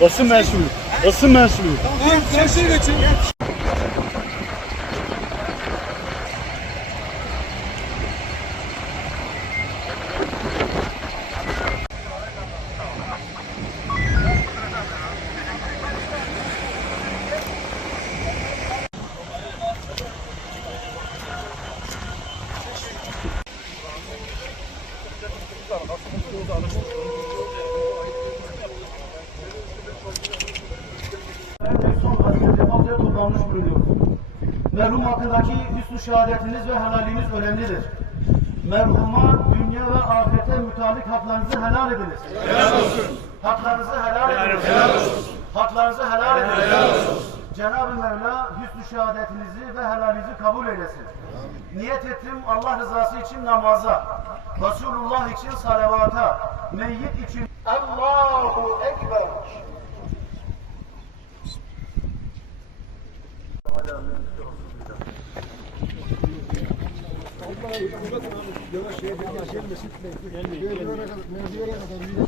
Basın mensubu. Basın mensubu. Tamam, karşıya geçin. Ortaya toplanmış bulunuyor. Merhum hakkındaki hüsnü şehadetiniz ve helaliniz önemlidir. Merhuma dünya ve ahirete mütalik haklarınızı helal ediniz. Helal olsun. Haklarınızı helal ediniz. Helal olsun. Haklarınızı helal ediniz. Helal olsun. Cenab-ı Mevla hüsnü şehadetinizi ve helalinizi kabul eylesin. Niyet ettim Allah rızası için namaza, Resulullah için salavata, meyyit için Allahu Ekber. Yavaş yavaş gelmesin. Kadar, mevzuya kadar.